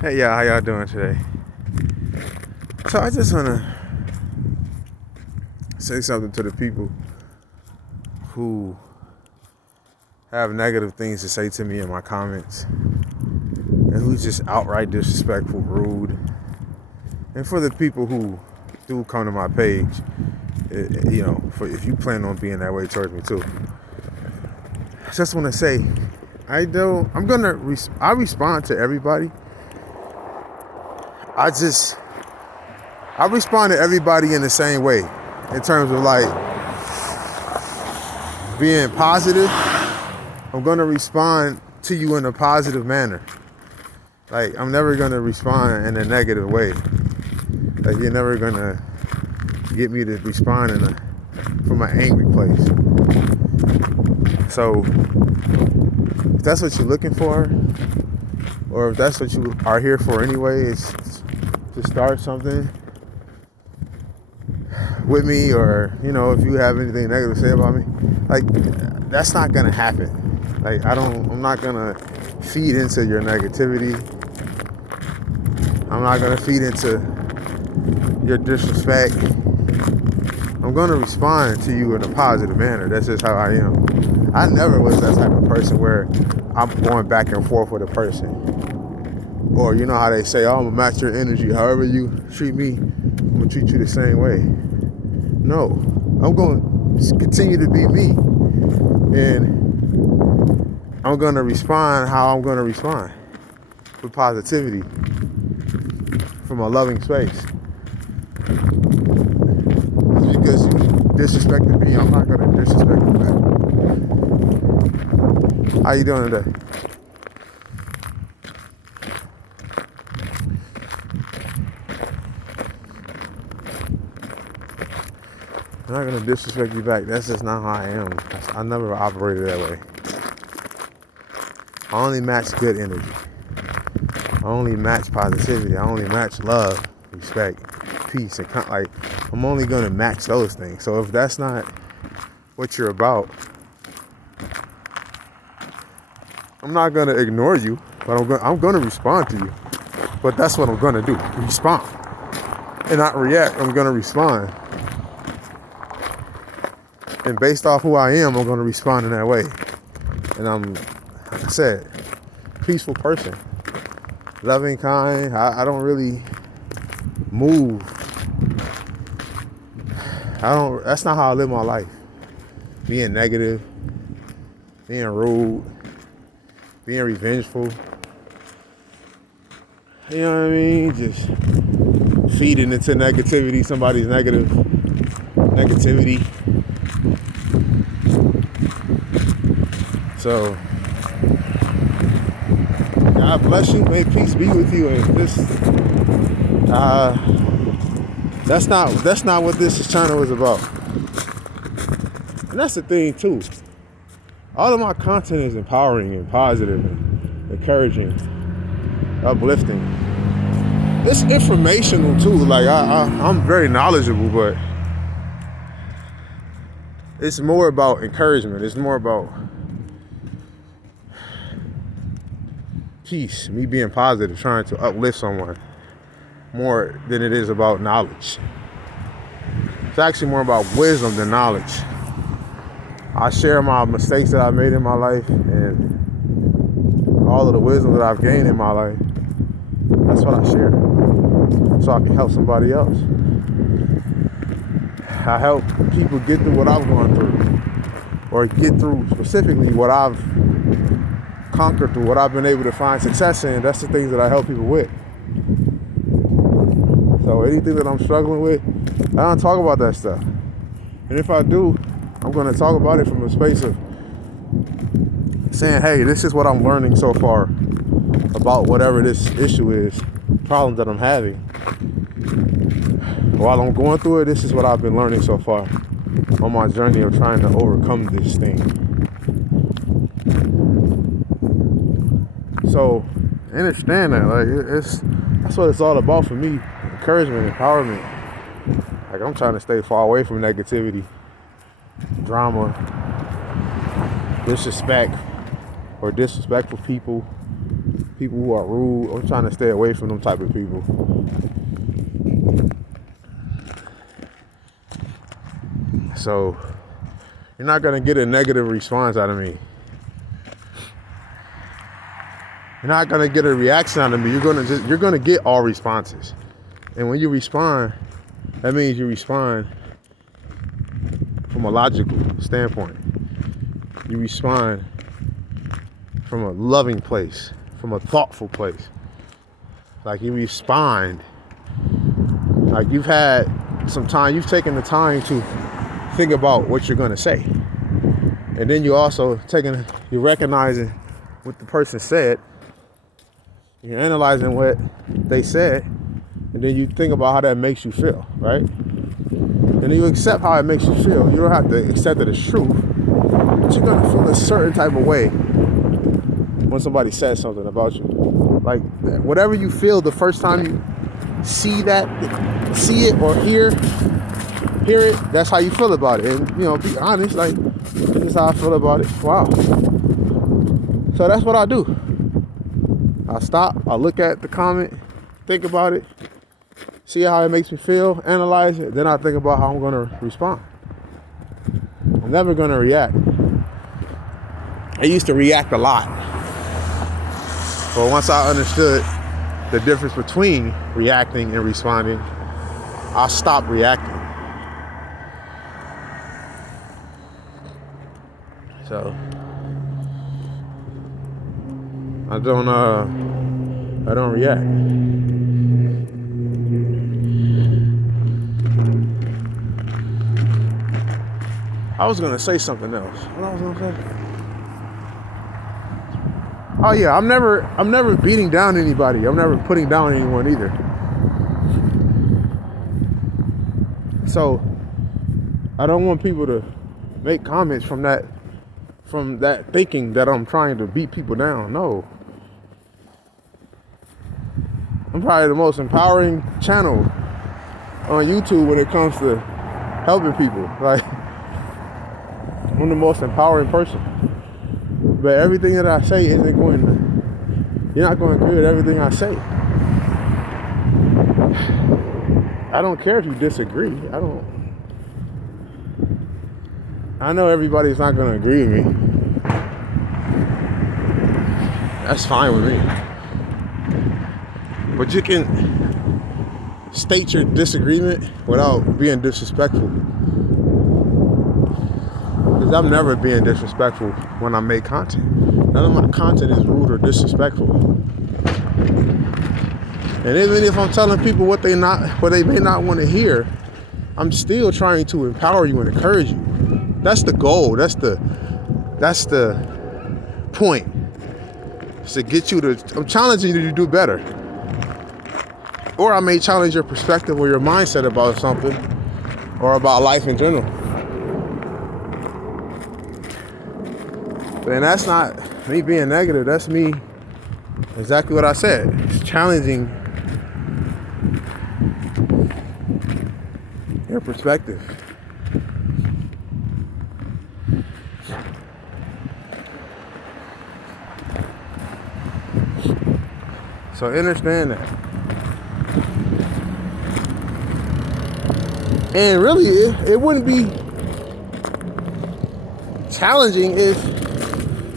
Hey, y'all, how y'all doing today? So I just want to say something to the people who have negative things to say to me in my comments and who's just outright disrespectful, rude. And for the people who do come to my page, if you plan on being that way towards me too, I just want to say, I respond to everybody. I respond to everybody in the same way in terms of like being positive. I'm going to respond to you in a positive manner. Like, I'm never going to respond in a negative way. Like, you're never going to get me to respond from an angry place. So, if that's what you're looking for, or if that's what you are here for anyway, it's to start something with me, or if you have anything negative to say about me, like, that's not gonna happen. Like, I'm not gonna feed into your negativity. I'm not gonna feed into your disrespect. I'm gonna respond to you in a positive manner. That's just how I am. I never was that type of person where I'm going back and forth with a person. Or you know how they say, oh, I'm gonna match your energy. However you treat me, I'm gonna treat you the same way. No, I'm going to continue to be me, and I'm going to respond how I'm going to respond, with positivity, from a loving space. Just because you disrespected me, I'm not going to disrespect you back. How you doing today? I'm not going to disrespect you back. That's just not how I am. I never operated that way. I only match good energy. I only match positivity. I only match love, respect, peace, and I'm only going to match those things. So if that's not what you're about, I'm not going to ignore you, but I'm going to respond to you. But that's what I'm going to do. Respond. And not react. I'm going to respond. And based off who I am, I'm going to respond in that way. And I'm, like I said, peaceful person. Loving, kind. I don't really move. That's not how I live my life. Being negative, being rude, being revengeful. You know what I mean? Just feeding into negativity, somebody's negativity. So, God bless you. May peace be with you. And that's not what this channel is about. And that's the thing too. All of my content is empowering and positive and encouraging, uplifting. It's informational too. Like I'm very knowledgeable, but it's more about encouragement. It's more about peace, me being positive, trying to uplift someone more than it is about knowledge. It's actually more about wisdom than knowledge. I share my mistakes that I made in my life and all of the wisdom that I've gained in my life. That's what I share, so I can help somebody else. I help people get through what I've gone through, or get through specifically what I've conquered through, what I've been able to find success in. That's the things that I help people with. So anything that I'm struggling with, I don't talk about that stuff. And if I do, I'm going to talk about it from a space of saying, hey, this is what I'm learning so far about whatever this issue is, problem that I'm having. While I'm going through it, this is what I've been learning so far on my journey of trying to overcome this thing. So, understand that, like, that's what it's all about for me. Encouragement, empowerment. Like, I'm trying to stay far away from negativity, drama, disrespect, or disrespectful people. people who are rude. I'm trying to stay away from them type of people. So you're not gonna get a negative response out of me. You're not gonna get a reaction out of me. You're gonna get all responses. And when you respond, that means you respond from a logical standpoint. You respond from a loving place, from a thoughtful place. Like you respond, like you've had some time, you've taken the time to think about what you're gonna say. And then you're recognizing what the person said, you're analyzing what they said, and then you think about how that makes you feel, right? And you accept how it makes you feel. You don't have to accept it as truth, but you're gonna feel a certain type of way when somebody says something about you. Like whatever you feel the first time you see it or hear it, that's how you feel about it. And be honest, like this is how I feel about it. Wow. So that's what I do. I stop, I look at the comment, think about it, see how it makes me feel, analyze it, then I think about how I'm gonna respond. I'm never gonna react. I used to react a lot. But once I understood the difference between reacting and responding, I stopped reacting. So I don't react. I was gonna say something else. What I was gonna say? Oh yeah, I'm never beating down anybody. I'm never putting down anyone either. So I don't want people to make comments from that thinking that I'm trying to beat people down. No. I'm probably the most empowering channel on YouTube when it comes to helping people. Like, I'm the most empowering person. But everything that I say you're not going to agree with everything I say. I don't care if you disagree. I know everybody's not going to agree with me. That's fine with me. But you can state your disagreement without being disrespectful. Because I'm never being disrespectful when I make content. None of my content is rude or disrespectful. And even if I'm telling people what they may not want to hear, I'm still trying to empower you and encourage you. That's the goal. That's the point. It's to get you I'm challenging you to do better. Or I may challenge your perspective or your mindset about something or about life in general. And that's not me being negative. That's me exactly what I said. It's challenging your perspective. So understand that. And really, it wouldn't be challenging if